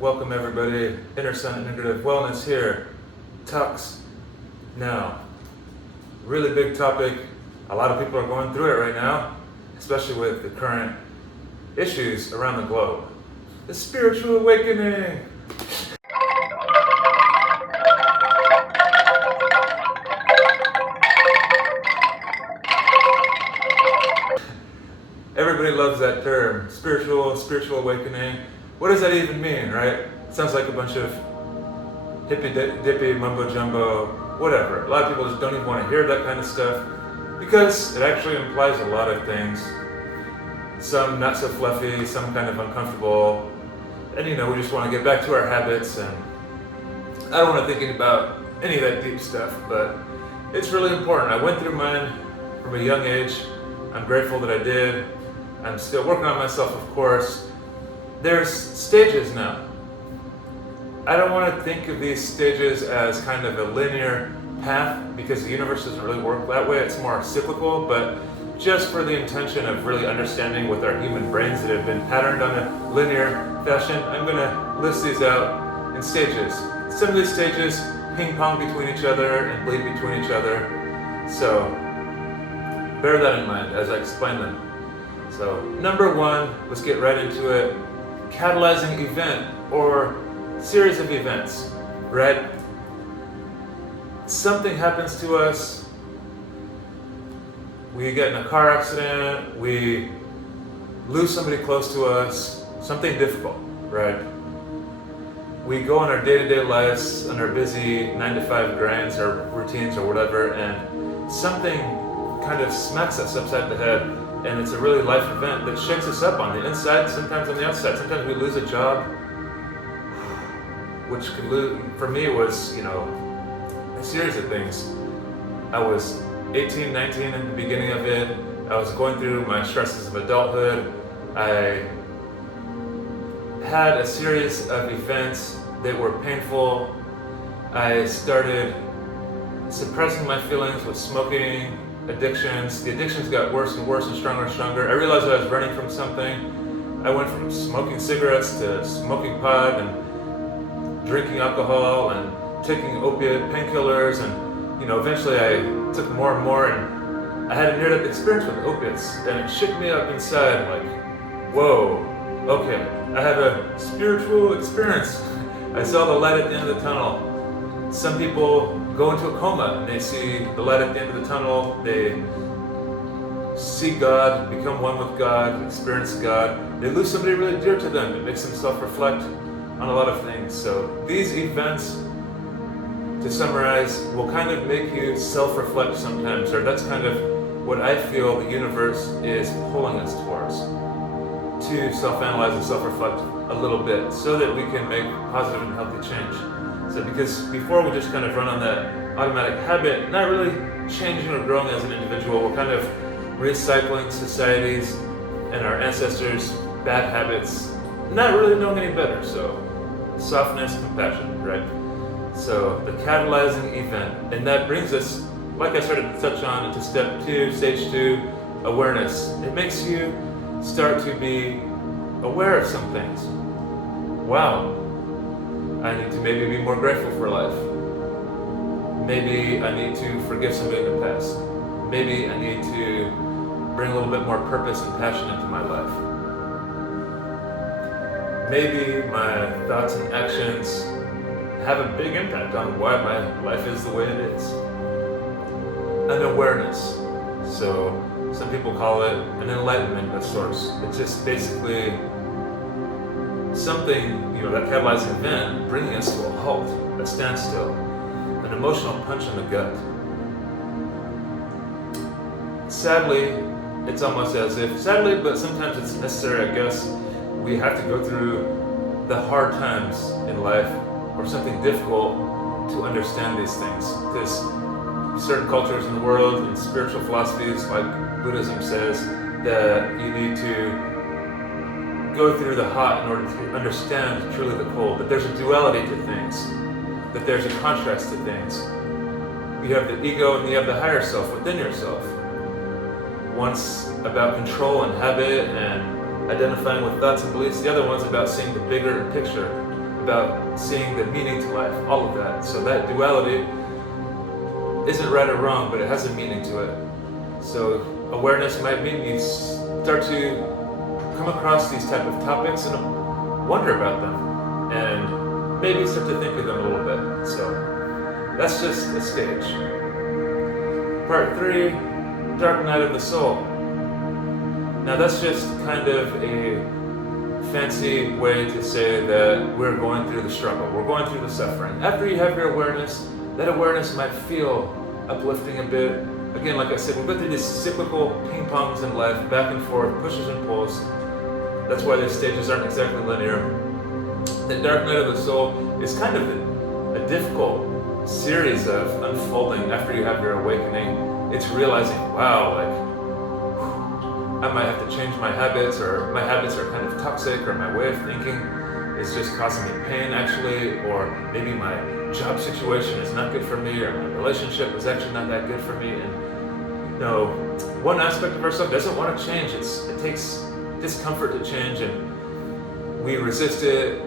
Welcome everybody, Integrative Wellness here, Tux. Now, really big topic, a lot of people are going through it right now, especially with the current issues around the globe. The spiritual awakening. Everybody loves that term, spiritual awakening. What does that even mean, right? It sounds like a bunch of hippy-dippy, mumbo-jumbo, whatever. A lot of people just don't even want to hear that kind of stuff because it actually implies a lot of things. Some not so fluffy, some kind of uncomfortable. And we just want to get back to our habits, and I don't want to think about any of that deep stuff, but it's really important. I went through mine from a young age. I'm grateful that I did. I'm still working on myself, of course. There's stages now. I don't want to think of these stages as kind of a linear path because the universe doesn't really work that way. It's more cyclical, but just for the intention of really understanding with our human brains that have been patterned on a linear fashion, I'm going to list these out in stages. Some of these stages ping pong between each other and bleed between each other. So bear that in mind as I explain them. So number one, let's get right into it. Catalyzing event or series of events, right? Something happens to us. We get in a car accident, we lose somebody close to us, something difficult, right? We go on our day-to-day lives, on our busy 9-to-5 grinds or routines or whatever, and something kind of smacks us upside the head. And it's a really life event that shakes us up on the inside, sometimes on the outside. Sometimes we lose a job, which for me was, a series of things. I was 18, 19 in the beginning of it. I was going through my stresses of adulthood. I had a series of events that were painful. I started suppressing my feelings with smoking, addictions. The addictions got worse and worse and stronger. I realized I was running from something. I went from smoking cigarettes to smoking pot and drinking alcohol and taking opiate painkillers, and eventually I took more and more, and I had a near-death experience with opiates, and it shook me up inside like, whoa, okay, I had a spiritual experience. I saw the light at the end of the tunnel. Some people go into a coma and they see the light at the end of the tunnel. They see God, become one with God, experience God. They lose somebody really dear to them. It makes them self-reflect on a lot of things. So these events, to summarize, will kind of make you self-reflect sometimes, or that's kind of what I feel the universe is pulling us towards, to self-analyze and self-reflect a little bit so that we can make positive and healthy change. So because before we just kind of run on that automatic habit, not really changing or growing as an individual, we're kind of recycling society's and our ancestors' bad habits, not really knowing any better. So softness, compassion, right? So the catalyzing event, and that brings us, like I started to touch on, into step 2, stage 2, awareness. It makes you start to be aware of some things. Wow. I need to maybe be more grateful for life. Maybe I need to forgive somebody in the past. Maybe I need to bring a little bit more purpose and passion into my life. Maybe my thoughts and actions have a big impact on why my life is the way it is. An awareness. So some people call it an enlightenment of sorts. It's just basically something, that catalyzing event, bringing us to a halt, a standstill, an emotional punch in the gut. Sadly, it's almost as if, but sometimes it's necessary, I guess, we have to go through the hard times in life or something difficult to understand these things. Because certain cultures in the world and spiritual philosophies, like Buddhism says, that you need to go through the hot in order to understand truly the cold, that there's a duality to things, that there's a contrast to things. You have the ego and you have the higher self within yourself. One's about control and habit and identifying with thoughts and beliefs, the other one's about seeing the bigger picture, about seeing the meaning to life, all of that. So that duality isn't right or wrong, but it has a meaning to it. So awareness might mean you start to come across these type of topics and wonder about them, and maybe start to think of them a little bit. So that's just a stage. Part 3, dark night of the soul. Now that's just kind of a fancy way to say that we're going through the struggle, we're going through the suffering. After you have your awareness, that awareness might feel uplifting a bit. Again, like I said, we go through these cyclical ping pongs in life, back and forth, pushes and pulls. That's why these stages aren't exactly linear. The dark night of the soul is kind of a difficult series of unfolding after you have your awakening. It's realizing, wow, I might have to change my habits, or my habits are kind of toxic, or my way of thinking is just causing me pain actually, or maybe my job situation is not good for me, or my relationship is actually not that good for me. And one aspect of ourselves doesn't want to change. It takes discomfort to change, and we resist it.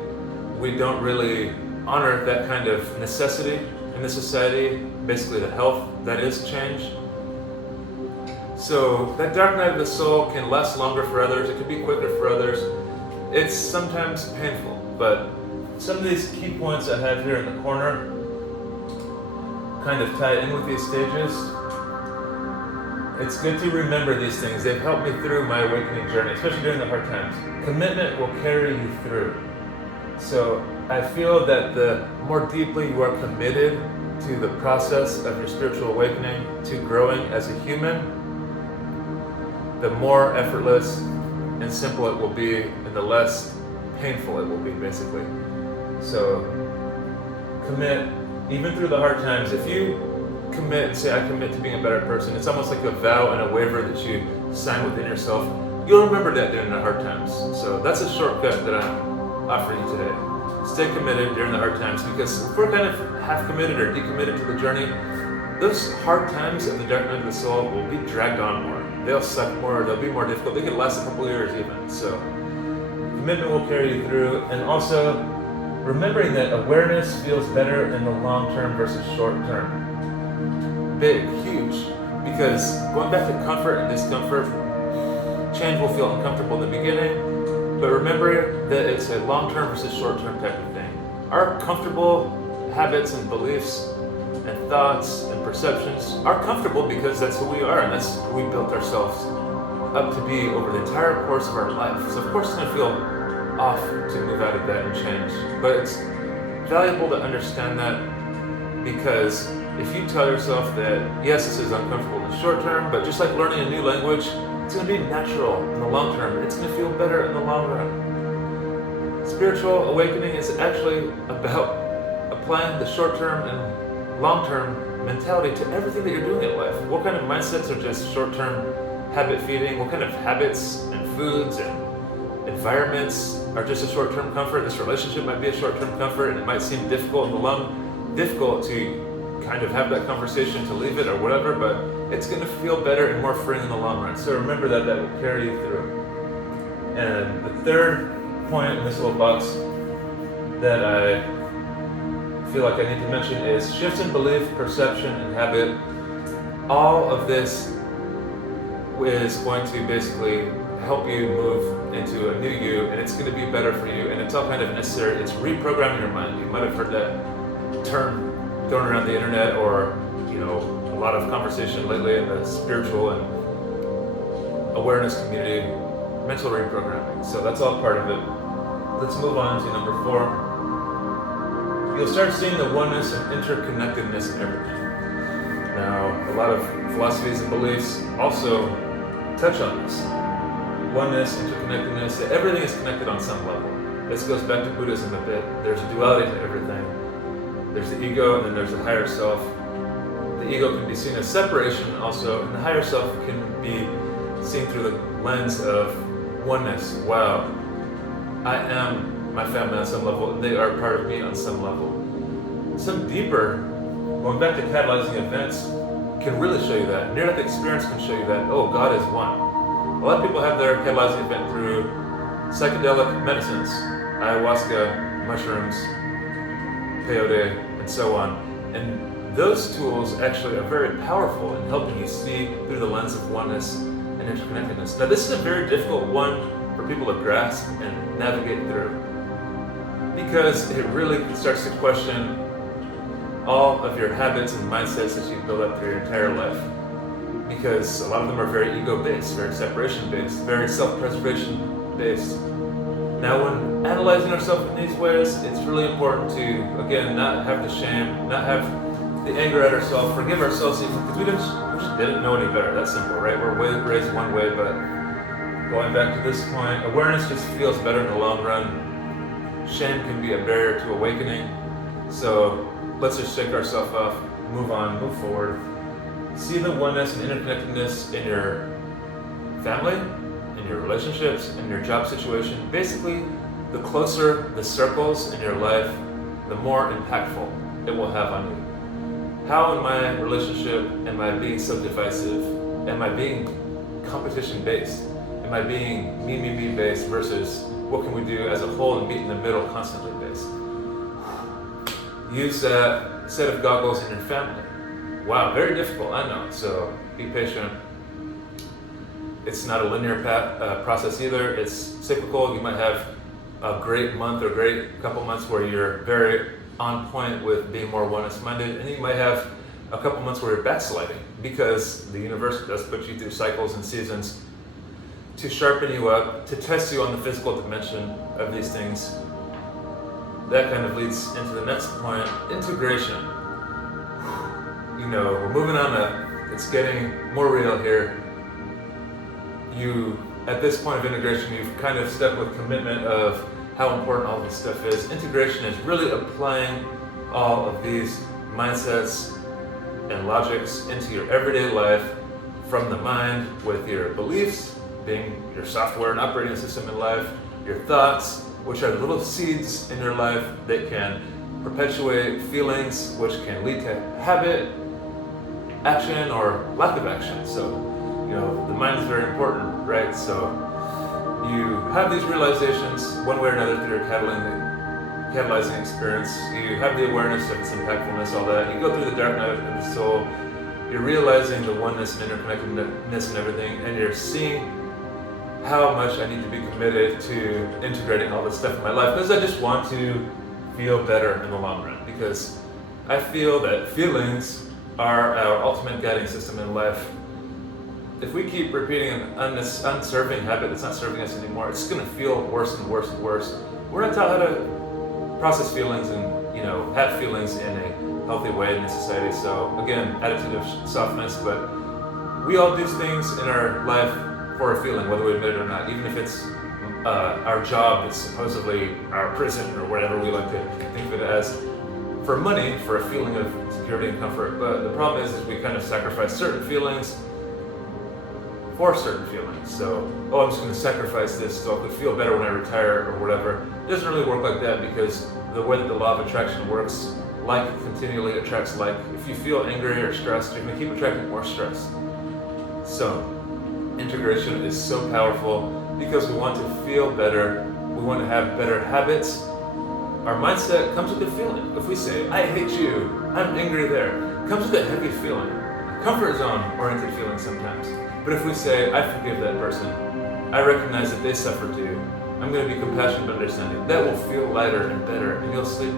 We don't really honor that kind of necessity in the society, basically the health that is change. So that dark night of the soul can last longer for others, it can be quicker for others. It's sometimes painful, but some of these key points I have here in the corner kind of tie in with these stages. It's good to remember these things. They've helped me through my awakening journey, especially during the hard times. Commitment will carry you through. So I feel that the more deeply you are committed to the process of your spiritual awakening, to growing as a human, the more effortless and simple it will be, and the less painful it will be, basically. So commit, even through the hard times. If you commit and say, I commit to being a better person, it's almost like a vow and a waiver that you sign within yourself. You'll remember that during the hard times. So that's a shortcut that I'm offering you today. Stay committed during the hard times, because if we're kind of half committed or decommitted to the journey, those hard times of the dark night of the soul will be dragged on more. They'll suck more, they'll be more difficult. They could last a couple of years even. So commitment will carry you through, and also remembering that awareness feels better in the long term versus short term. Big, huge, because going back to comfort and discomfort, change will feel uncomfortable in the beginning, but remember that it's a long-term versus short-term type of thing. Our comfortable habits and beliefs and thoughts and perceptions are comfortable because that's who we are, and that's who we built ourselves up to be over the entire course of our life. So of course it's going to feel off to move out of that and change, but it's valuable to understand that, because if you tell yourself that, yes, this is uncomfortable in the short term, but just like learning a new language, it's going to be natural in the long term, and it's going to feel better in the long run. Spiritual awakening is actually about applying the short term and long term mentality to everything that you're doing in life. What kind of mindsets are just short term habit feeding? What kind of habits and foods and environments are just a short term comfort? This relationship might be a short term comfort, and it might seem difficult in the long, difficult to kind of have that conversation to leave it or whatever, but it's going to feel better and more freeing in the long run. So remember that will carry you through. And the third point in this little box that I feel like I need to mention is shifts in belief, perception, and habit. All of this is going to basically help you move into a new you, and it's going to be better for you, and it's all kind of necessary. It's reprogramming your mind. You might have heard that term thrown around the internet, or a lot of conversation lately in the spiritual and awareness community, mental reprogramming. So that's all part of it. Let's move on to number 4. You'll start seeing the oneness and interconnectedness in everything. Now, a lot of philosophies and beliefs also touch on this. Oneness, interconnectedness, that everything is connected on some level. This goes back to Buddhism a bit. There's a duality to everything. There's the ego, and then there's the higher self. The ego can be seen as separation also, and the higher self can be seen through the lens of oneness. Wow, I am my family on some level, and they are part of me on some level. Some deeper, going back to catalyzing events, can really show you that. Near-death experience can show you that, oh, God is one. A lot of people have their catalyzing event through psychedelic medicines, ayahuasca, mushrooms, peyote, and so on. And those tools actually are very powerful in helping you see through the lens of oneness and interconnectedness. Now, this is a very difficult one for people to grasp and navigate through, because it really starts to question all of your habits and mindsets that you build up through your entire life. Because a lot of them are very ego-based, very separation-based, very self-preservation-based. Now, when analyzing ourselves in these ways, it's really important to, again, not have the shame, not have the anger at ourselves, forgive ourselves even, because we just didn't know any better. That's simple, right? We're raised one way, but going back to this point, awareness just feels better in the long run. Shame can be a barrier to awakening. So let's just shake ourselves off, move on, move forward. See the oneness and interconnectedness in your family, in your relationships, in your job situation. Basically, the closer the circles in your life, the more impactful it will have on you. How in my relationship am I being so divisive? Am I being competition-based? Am I being me based versus what can we do as a whole and meet in the middle constantly based? Use that set of goggles in your family. Wow, very difficult, I know, so be patient. It's not a linear process either. It's cyclical. You might have a great month or great couple months where you're very on point with being more oneness-minded, and you might have a couple months where you're backsliding, because the universe does put you through cycles and seasons to sharpen you up, to test you on the physical dimension of these things. That kind of leads into the next point, integration. You know, we're moving on it's getting more real here. At this point of integration, you've kind of stepped with commitment of how important all this stuff is. Integration is really applying all of these mindsets and logics into your everyday life, from the mind with your beliefs, being your software and operating system in life, your thoughts, which are the little seeds in your life that can perpetuate feelings, which can lead to habit, action, or lack of action. So, you know, the mind is very important, right? So you have these realizations one way or another through your catalyzing experience. You have the awareness of its impactfulness, all that. You go through the dark night of the soul. You're realizing the oneness and interconnectedness and everything, and you're seeing how much I need to be committed to integrating all this stuff in my life, because I just want to feel better in the long run, because I feel that feelings are our ultimate guiding system in life. If we keep repeating an unserving habit that's not serving us anymore, it's going to feel worse and worse and worse. We're not taught how to process feelings and, you know, have feelings in a healthy way in this society. So again, attitude of softness, but we all do things in our life for a feeling, whether we admit it or not, even if it's our job is supposedly our prison or whatever we like to think of it as, for money, for a feeling of security and comfort. But the problem is we kind of sacrifice certain feelings for certain feelings. So, I'm just going to sacrifice this so I can feel better when I retire or whatever. It doesn't really work like that, because the way that the law of attraction works, like continually attracts like. If you feel angry or stressed, you're going to keep attracting more stress. So, integration is so powerful because we want to feel better. We want to have better habits. Our mindset comes with a feeling. If we say, I hate you, I'm angry there, it comes with a heavy feeling. Comfort zone oriented feeling sometimes. But if we say, I forgive that person, I recognize that they suffer too, I'm going to be compassionate and understanding, that will feel lighter and better, and you'll sleep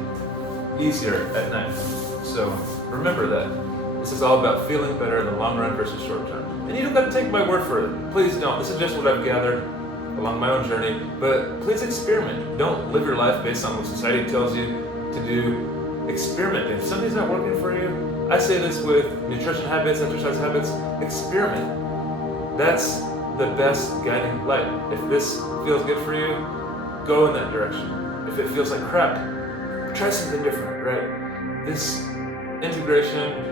easier at night. So remember that. This is all about feeling better in the long run versus short term. And you don't got to take my word for it. Please don't. This is just what I've gathered along my own journey. But please experiment. Don't live your life based on what society tells you to do. Experiment. If something's not working for you, I say this with nutrition habits, exercise habits, experiment. That's the best guiding light. If this feels good for you, go in that direction. If it feels like crap, try something different, right? This integration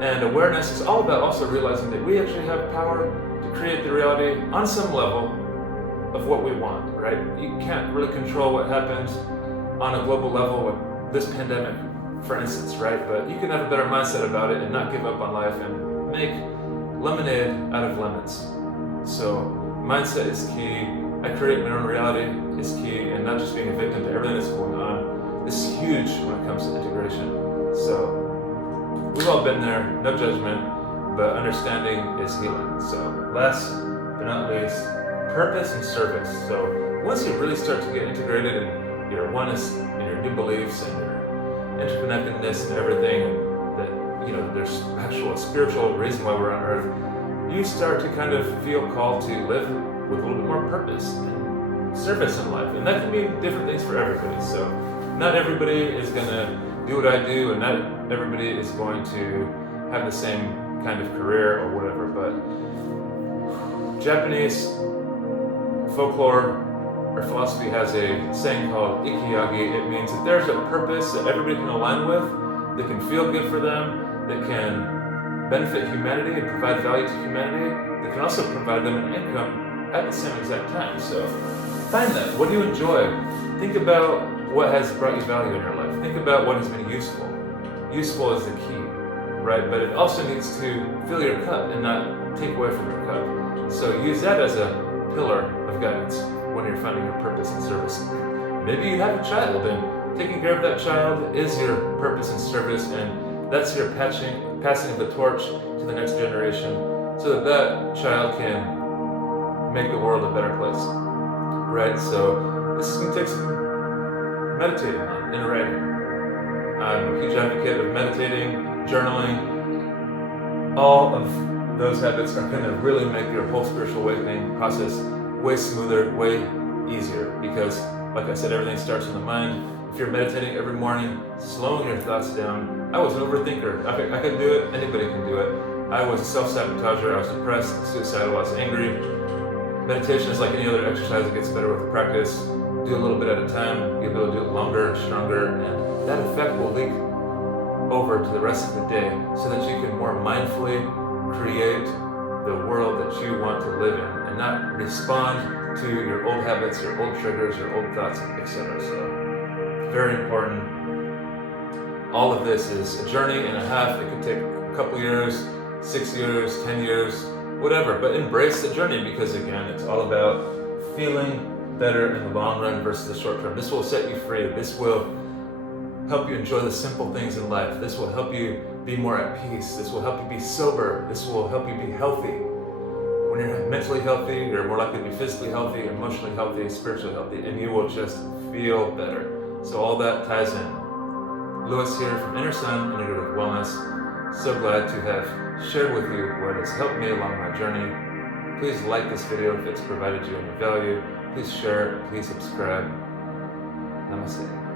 and awareness is all about also realizing that we actually have power to create the reality on some level of what we want, right? You can't really control what happens on a global level with this pandemic, for instance, right? But you can have a better mindset about it and not give up on life and make lemonade out of lemons. So mindset is key. I create my own reality is key, and not just being a victim to everything that's going on. huge when it comes to integration. So we've all been there, no judgment, but understanding is healing. So last but not least, purpose and service. So once you really start to get integrated in your oneness and your new beliefs and your interconnectedness and everything, and that there's actual spiritual reason why we're on earth, you start to kind of feel called to live with a little bit more purpose and service in life. And that can be different things for everybody. So not everybody is going to do what I do, and not everybody is going to have the same kind of career or whatever. But Japanese folklore or philosophy has a saying called ikiyagi. It means that there's a purpose that everybody can align with, that can feel good for them, that can benefit humanity and provide value to humanity, that can also provide them an income at the same exact time. So find that. What do you enjoy? Think about what has brought you value in your life. Think about what has been useful. Useful is the key, right? But it also needs to fill your cup and not take away from your cup. So use that as a pillar of guidance when you're finding your purpose and service. Maybe you have a child, and taking care of that child is your purpose and service, and that's your passing of the torch to the next generation, so that that child can make the world a better place, right? So this is going to take some meditating on and writing. I'm a huge advocate of meditating, journaling. All of those habits are going to really make your whole spiritual awakening process way smoother, way easier, because like I said, everything starts in the mind. If you're meditating every morning, slowing your thoughts down. I was an overthinker. I could do it. Anybody can do it. I was a self-sabotager. I was depressed, suicidal. I was angry. Meditation is like any other exercise. It gets better with the practice. Do a little bit at a time. You'll be able to do it longer, stronger, and that effect will leak over to the rest of the day, so that you can more mindfully create the world that you want to live in, and not respond to your old habits, your old triggers, your old thoughts, etc. So, very important. All of this is a journey and a half. It could take a couple years, 6 years, 10 years, whatever. But embrace the journey, because again, it's all about feeling better in the long run versus the short term. This will set you free. This will help you enjoy the simple things in life. This will help you be more at peace. This will help you be sober. This will help you be healthy. When you're mentally healthy, you're more likely to be physically healthy, emotionally healthy, spiritually healthy, and you will just feel better. So all that ties in. Lewis here from Inner Sun, Integrative Wellness. So glad to have shared with you what has helped me along my journey. Please like this video if it's provided you any value. Please share it. Please subscribe. Namaste.